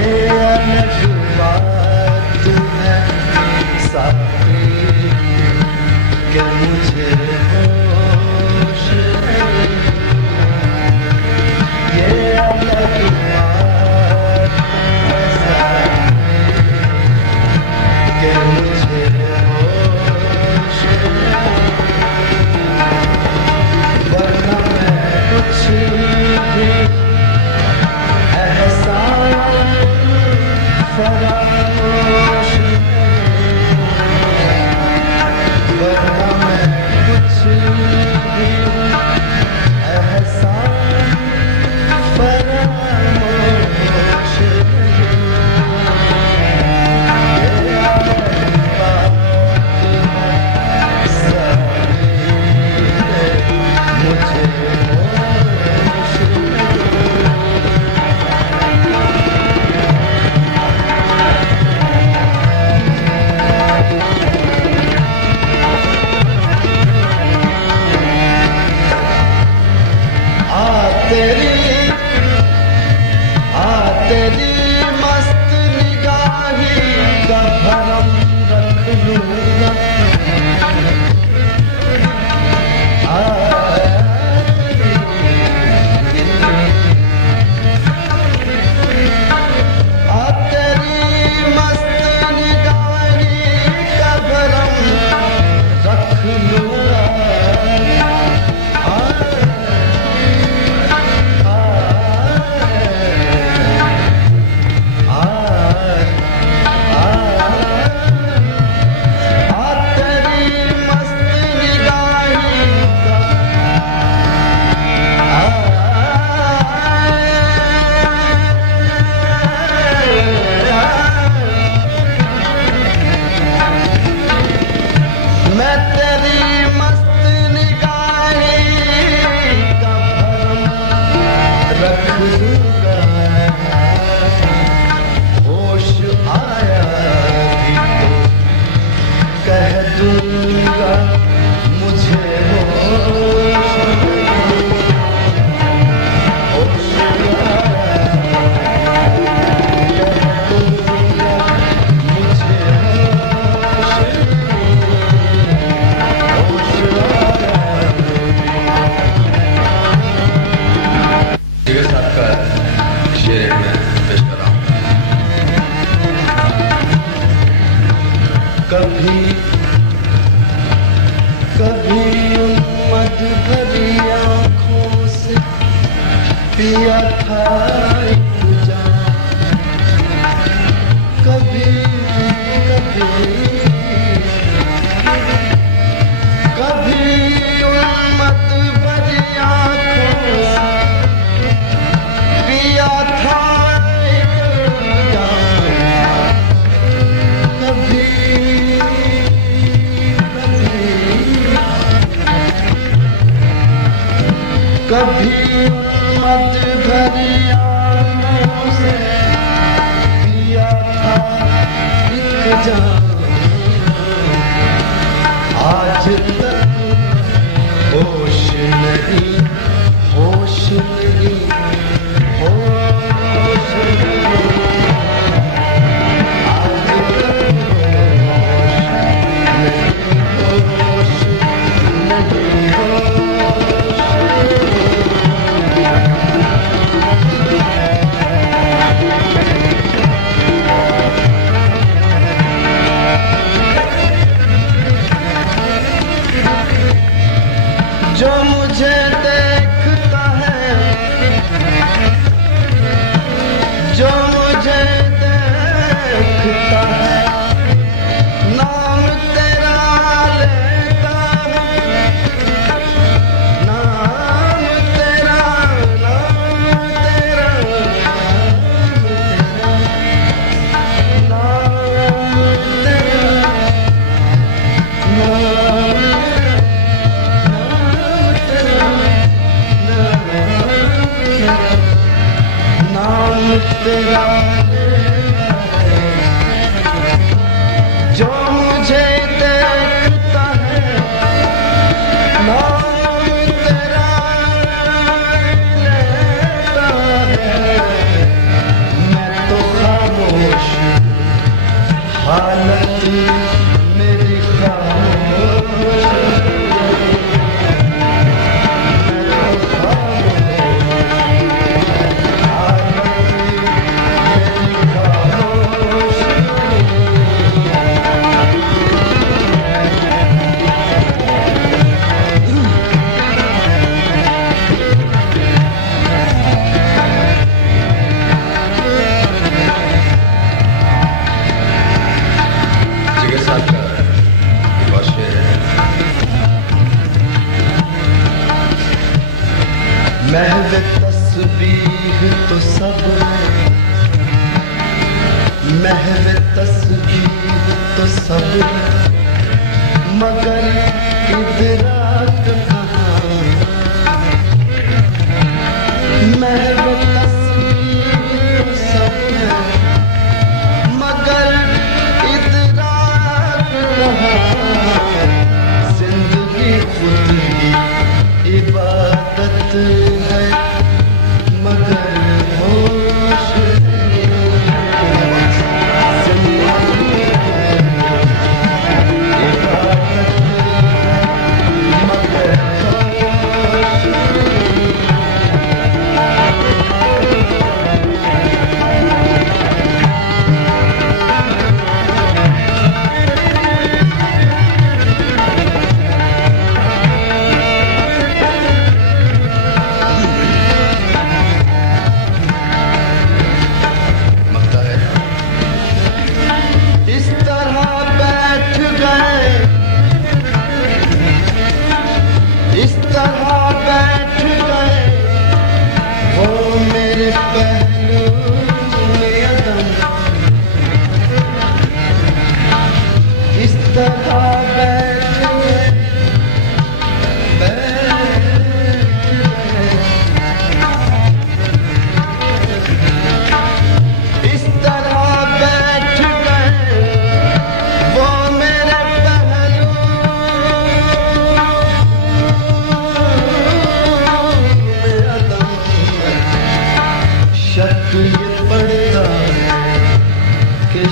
अलग बात है साथी कि मुझे होश नहीं। ये अलग बात है साथी कि मुझे होश नहीं। वरना मैं कुछ भी फरामोश वरना मैं कुछ भी एहसान फरामोश मुझे तेरी मस्त निगाही का भरम रख लूंगा। तेरी मस्त निगाही का भरम रख लूंगा। मैं तेरी मस्त निगाही का भरम रख लूंगा। होश आया भी तो कह दूंगा मुझे होश आया कह दूंगा मुझे शेर में पेश कर रहा हूं। कभी कभी उम्मत भरी आंखों से पिया था एक जाम। कभी कभी उम्मत भरी आंखों से पिया था एक जाम। कभी उम्मत भरी आंखों से पिया था एक जाम। आज तक होश नहीं होश नहीं होश नहीं। आज तक होश नहीं होश जो मुझे देखता है जो मुझे देखता है नाम तेरा लेता है। नाम तेरा नाम तेरा नाम तेरा नाम तेरा जो मुझे देखता है नाम तेरा लेता है। मैं तो महव तस्वीर तो सब मगर इदराक कहाँ। महव तस्वीर तो सब मगर इदराक कहाँ। जिंदगी खुद ही इबादत है मगर होश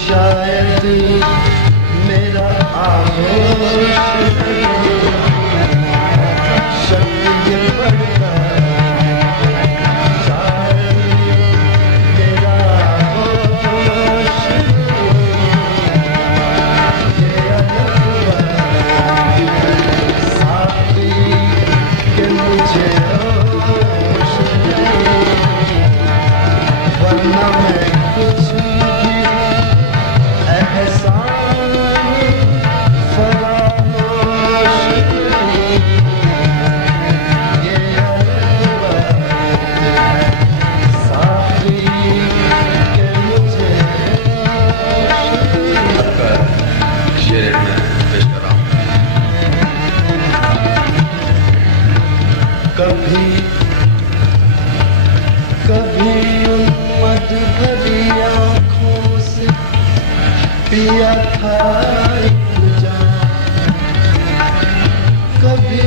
शायद मेरा आहोश शक्ति बढ़ता शायद मेरा आहोश ये अलग साथी के मुझे होश वरना मैं कुछ कभी कभी उन मद भरी आँखों से पिया था एक जाम। कभी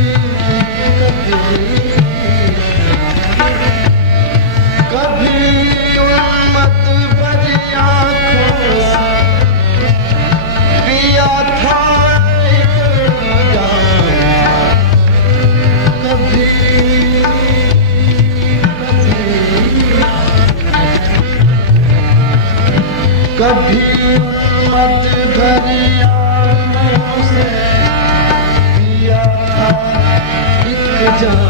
उन मद भरी आँखों से पिया था एक जाम। कभी मत भरी आँखों से पिया था एक जाम।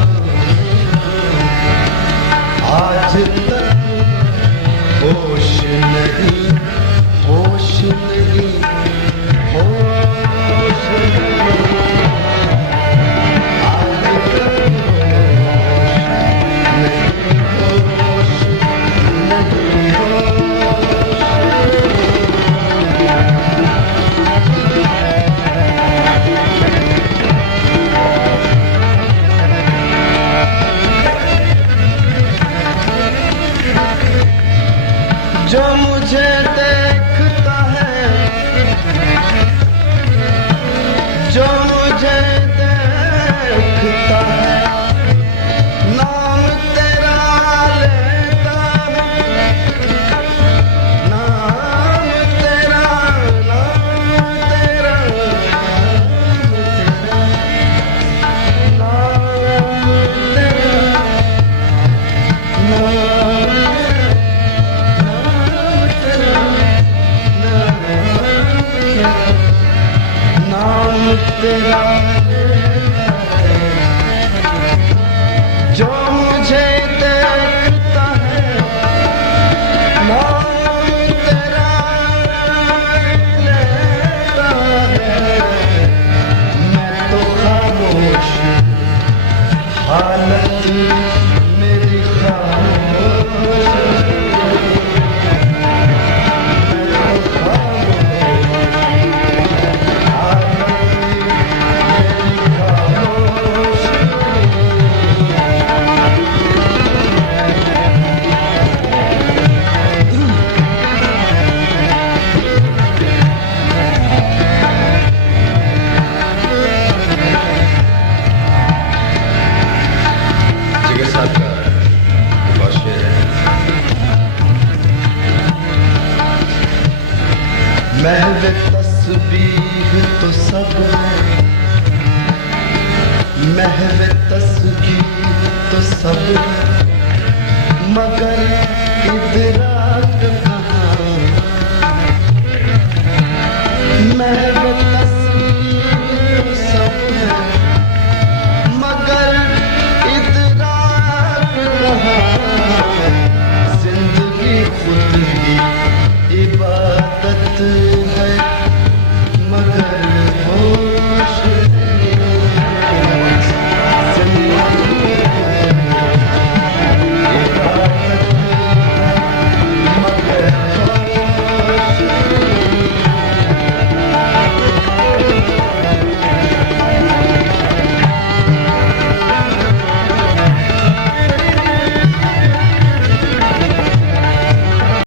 आज तक होश नहीं होश नहीं होश नहीं। आज तक होश नहीं होश जो मुझे देखता है जो मुझे देखता है नाम तेरा लेता है नाम तेरा नाम तेरा नाम तेरा जो मुझे देखता है नाम तेरा लेता है। मैं तो खामोश हालत मेरी खामोश मैं तो महव तस्बीह तो सब है, महव तस्बीह तो सब है, मगर